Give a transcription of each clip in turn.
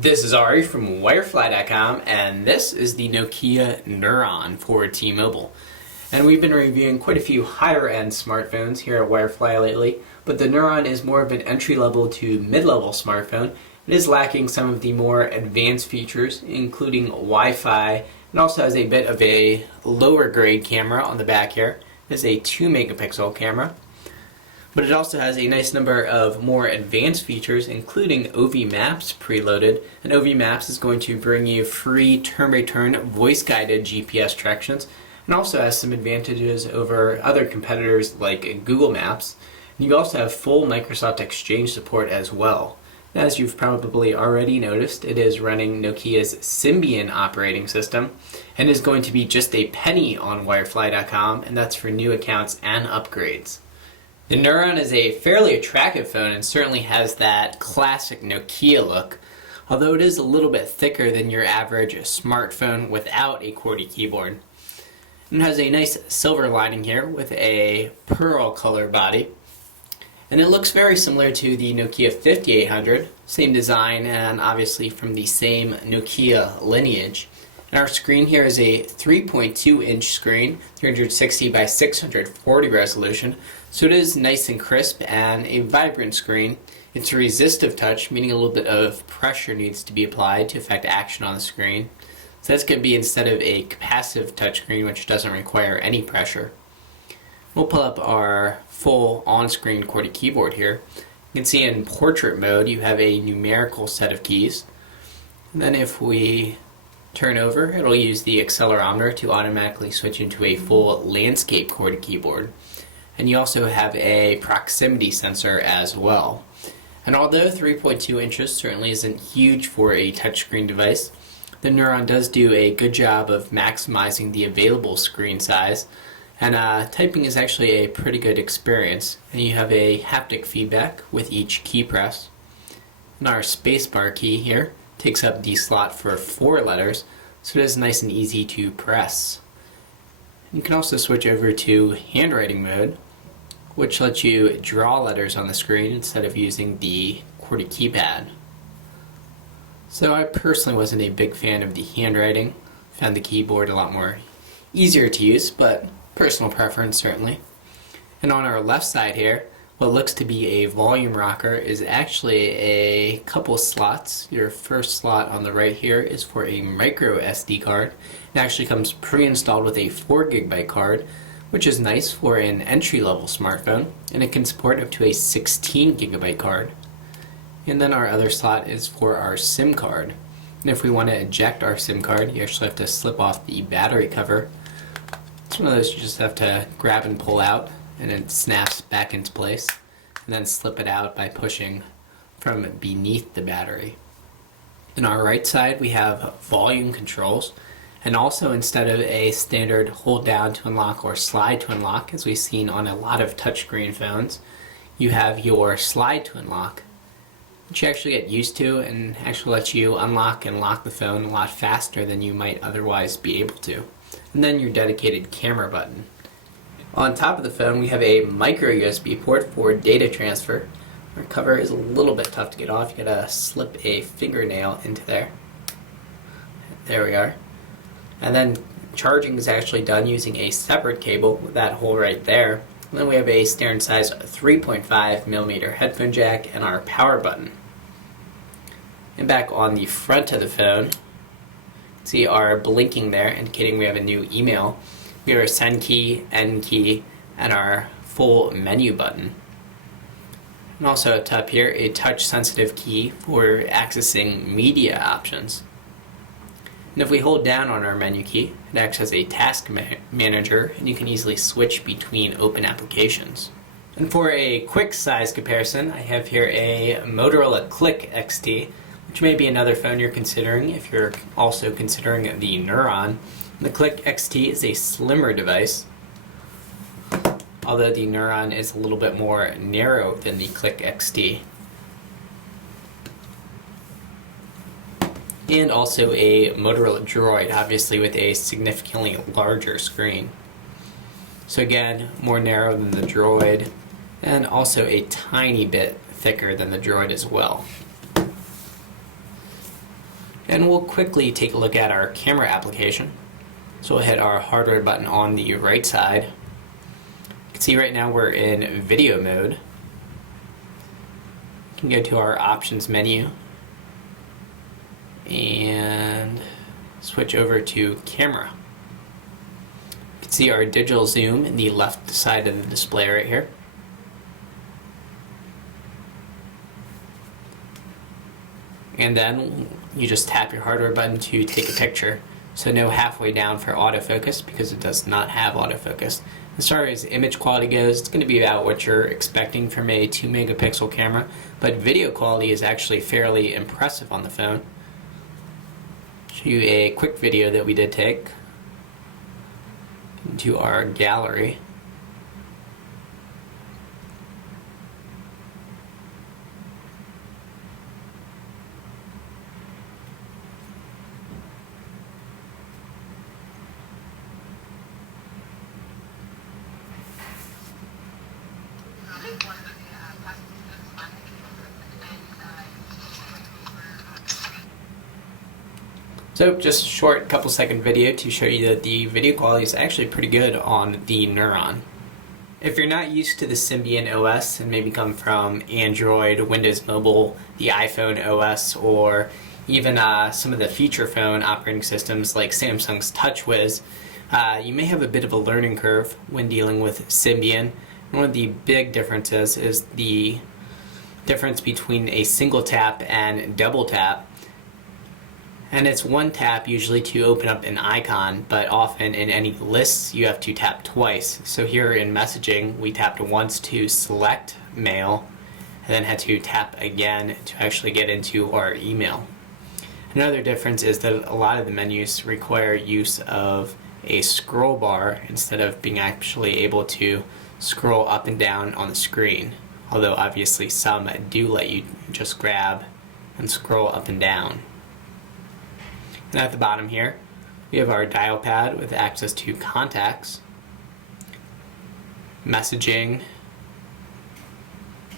This is Ari from Wirefly.com, and this is the Nokia Nuron for T-Mobile. And we've been reviewing quite a few higher-end smartphones here at Wirefly lately, but the Nuron is more of an entry-level to mid-level smartphone. It is lacking some of the more advanced features, including Wi-Fi, and also has a bit of a lower-grade camera on the back here. It is a 2-megapixel camera. But it also has a nice number of more advanced features, including OV Maps preloaded. And OV Maps is going to bring you free turn-by-turn voice-guided GPS directions, and also has some advantages over other competitors like Google Maps. And you also have full Microsoft Exchange support as well. As you've probably already noticed, it is running Nokia's Symbian operating system, and is going to be just a penny on Wirefly.com, and that's for new accounts and upgrades. The Nuron is a fairly attractive phone and certainly has that classic Nokia look, although it is a little bit thicker than your average smartphone without a QWERTY keyboard. It has a nice silver lining here with a pearl color body, and it looks very similar to the Nokia 5800, same design and obviously from the same Nokia lineage. And our screen here is a 3.2-inch screen, 360 by 640 resolution, so it is nice and crisp and a vibrant screen. It's a resistive touch, meaning a little bit of pressure needs to be applied to affect action on the screen. So that's going to be instead of a capacitive touchscreen, which doesn't require any pressure. We'll pull up our full on-screen QWERTY keyboard here. You can see in portrait mode you have a numerical set of keys. And then if we turn over, it'll use the accelerometer to automatically switch into a full landscape QWERTY keyboard. And you also have a proximity sensor as well. And although 3.2 inches certainly isn't huge for a touchscreen device, the Nuron does do a good job of maximizing the available screen size, and typing is actually a pretty good experience. And you have a haptic feedback with each key press. And our spacebar key here takes up the slot for 4 letters, so it is nice and easy to press. You can also switch over to handwriting mode, which lets you draw letters on the screen instead of using the QWERTY keypad. So I personally wasn't a big fan of the handwriting. Found the keyboard a lot more easier to use, but personal preference certainly. And on our left side here, what looks to be a volume rocker is actually a couple slots. Your first slot on the right here is for a micro SD card. It actually comes pre-installed with a 4 GB card, which is nice for an entry-level smartphone, and it can support up to a 16 GB card. And then our other slot is for our SIM card. And if we want to eject our SIM card, you actually have to slip off the battery cover. It's one of those you just have to grab and pull out, and it snaps back into place, and then slip it out by pushing from beneath the battery. On our right side we have volume controls, and also instead of a standard hold down to unlock or slide to unlock, as we've seen on a lot of touchscreen phones, you have your slide to unlock, which you actually get used to and actually lets you unlock and lock the phone a lot faster than you might otherwise be able to. And then your dedicated camera button. On top of the phone we have a micro USB port for data transfer. Our cover is a little bit tough to get off. You gotta slip a fingernail into there. There we are. And then charging is actually done using a separate cable with that hole right there. And then we have a standard size 3.5mm headphone jack and our power button. And back on the front of the phone, see our blinking there indicating we have a new email. We have our send key, end key, and our full menu button. And also up top here, a touch-sensitive key for accessing media options. And if we hold down on our menu key, it acts as a task manager, and you can easily switch between open applications. And for a quick size comparison, I have here a Motorola Click XT, which may be another phone you're considering if you're also considering the Nuron. The Click XT is a slimmer device, although the Nuron is a little bit more narrow than the Click XT. And also a Motorola Droid, obviously with a significantly larger screen. So again, more narrow than the Droid, and also a tiny bit thicker than the Droid as well. And we'll quickly take a look at our camera application. So we'll hit our hardware button on the right side. You can see right now we're in video mode. You can go to our options menu and switch over to camera. You can see our digital zoom in the left side of the display right here. And then you just tap your hardware button to take a picture. So no halfway down for autofocus because it does not have autofocus. As far as image quality goes, it's going to be about what you're expecting from a 2 megapixel camera, but video quality is actually fairly impressive on the phone. Show you a quick video that we did take into our gallery. So just a short couple second video to show you that the video quality is actually pretty good on the Nuron. If you're not used to the Symbian OS and maybe come from Android, Windows Mobile, the iPhone OS, or even some of the feature phone operating systems like Samsung's TouchWiz, you may have a bit of a learning curve when dealing with Symbian. One of the big differences is the difference between a single tap and double tap. And it's one tap usually to open up an icon, but often in any lists you have to tap twice. So here in messaging, we tapped once to select mail, and then had to tap again to actually get into our email. Another difference is that a lot of the menus require use of a scroll bar instead of being actually able to scroll up and down on the screen. Although obviously some do let you just grab and scroll up and down. And at the bottom here, we have our dial pad with access to contacts, messaging,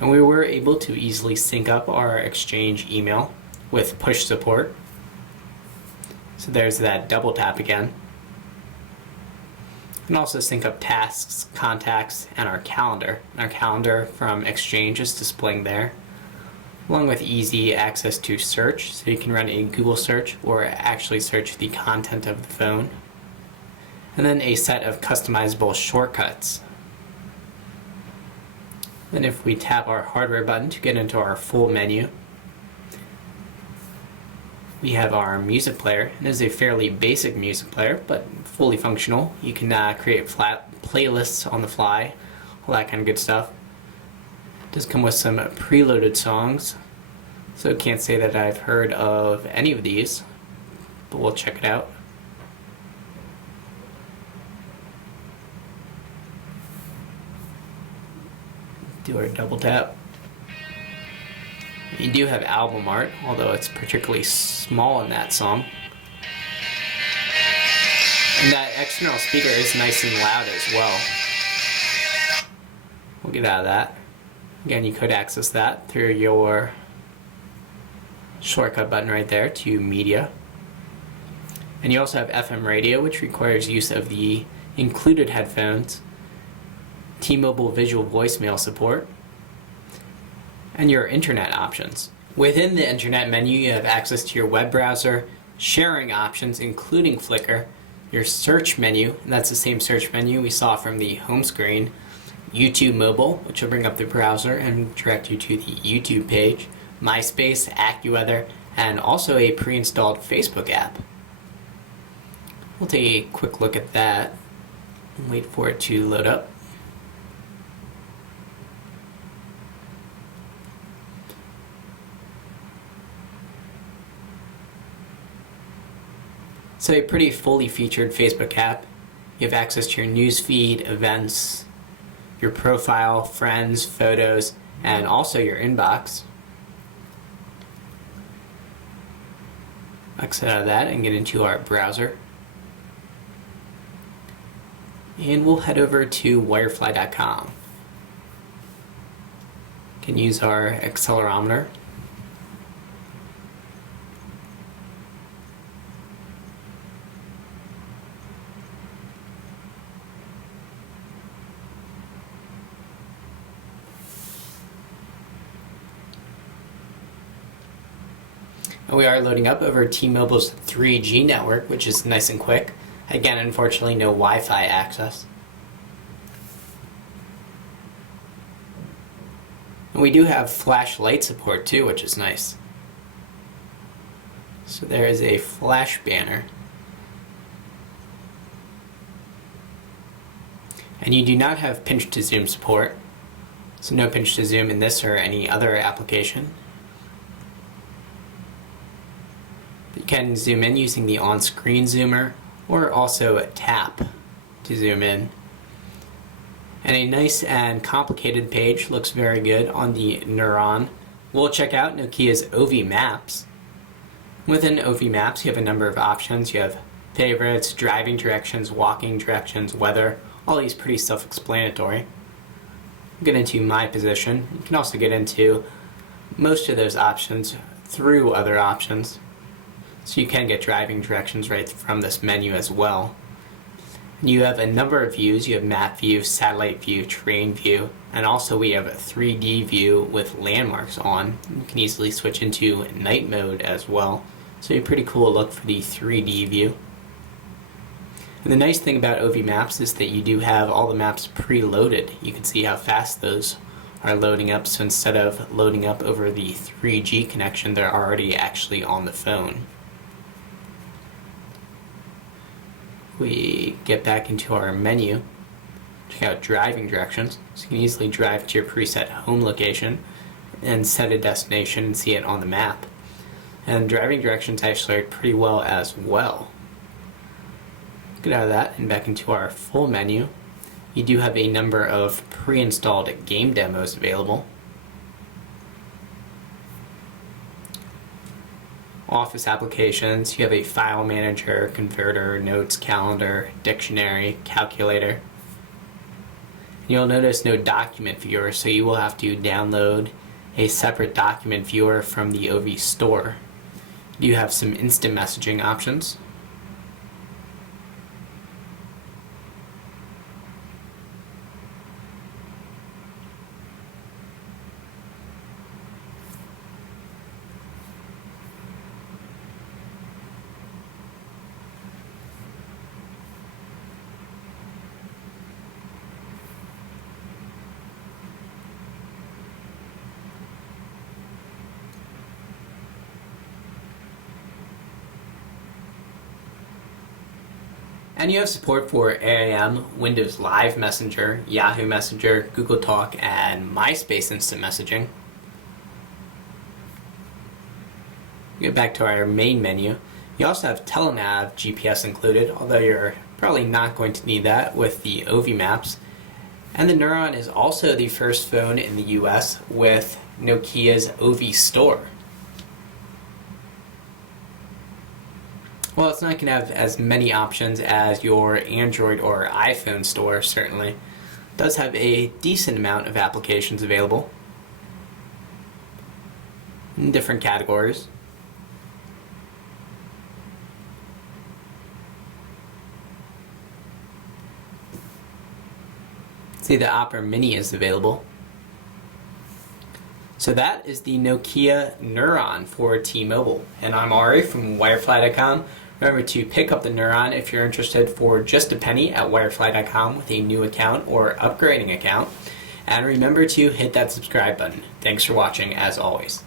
and we were able to easily sync up our Exchange email with push support. So there's that double tap again. And also sync up tasks, contacts, and our calendar. And our calendar from Exchange is displaying there, along with easy access to search, so you can run a Google search or actually search the content of the phone. And then a set of customizable shortcuts. Then if we tap our hardware button to get into our full menu, we have our music player. It is a fairly basic music player, but fully functional. You can create flat playlists on the fly, all that kind of good stuff. Does come with some preloaded songs, so can't say that I've heard of any of these, but we'll check it out. Do our double tap. You do have album art, although it's particularly small in that song. And that external speaker is nice and loud as well. We'll get out of that. Again, you could access that through your shortcut button right there to media. And you also have FM radio, which requires use of the included headphones, T-Mobile visual voicemail support, and your internet options. Within the internet menu, you have access to your web browser, sharing options including Flickr, your search menu, and that's the same search menu we saw from the home screen, YouTube Mobile, which will bring up the browser and direct you to the YouTube page, MySpace, AccuWeather, and also a pre-installed Facebook app. We'll take a quick look at that and wait for it to load up. So a pretty fully featured Facebook app. You have access to your news feed, events, your profile, friends, photos, and also your inbox. Exit out of that and get into our browser. And we'll head over to wirefly.com. Can use our accelerometer. And we are loading up over T-Mobile's 3G network, which is nice and quick. Again, unfortunately, no Wi-Fi access. And we do have flashlight support too, which is nice. So there is a flash banner. And you do not have pinch to zoom support, so no pinch to zoom in this or any other application. You can zoom in using the on-screen zoomer, or also a tap to zoom in. And a nice and complicated page looks very good on the Nuron. We'll check out Nokia's OV Maps. Within OV Maps, you have a number of options. You have favorites, driving directions, walking directions, weather. All these pretty self-explanatory. Get into my position. You can also get into most of those options through other options. So you can get driving directions right from this menu as well. You have a number of views. You have map view, satellite view, terrain view, and also we have a 3D view with landmarks on. You can easily switch into night mode as well. So a pretty cool look for the 3D view. And the nice thing about OV Maps is that you do have all the maps preloaded. You can see how fast those are loading up, so instead of loading up over the 3G connection, they're already actually on the phone. We get back into our menu, check out driving directions, so you can easily drive to your preset home location and set a destination and see it on the map. And driving directions actually work pretty well as well. Get out of that and back into our full menu. You do have a number of pre-installed game demos available. Office applications, you have a file manager, converter, notes, calendar, dictionary, calculator. You'll notice no document viewer, so you will have to download a separate document viewer from the OV store. You have some instant messaging options. And you have support for AIM, Windows Live Messenger, Yahoo Messenger, Google Talk, and MySpace Instant Messaging. Get back to our main menu. You also have Telenav GPS included, although you're probably not going to need that with the OV Maps. And the Nuron is also the first phone in the US with Nokia's OV Store. Well, it's not going to have as many options as your Android or iPhone store, certainly. It does have a decent amount of applications available in different categories. See, the Opera Mini is available. So that is the Nokia Nuron for T-Mobile. And I'm Ari from Wirefly.com. Remember to pick up the Nuron if you're interested for just a penny at Wirefly.com with a new account or upgrading account. And remember to hit that subscribe button. Thanks for watching as always.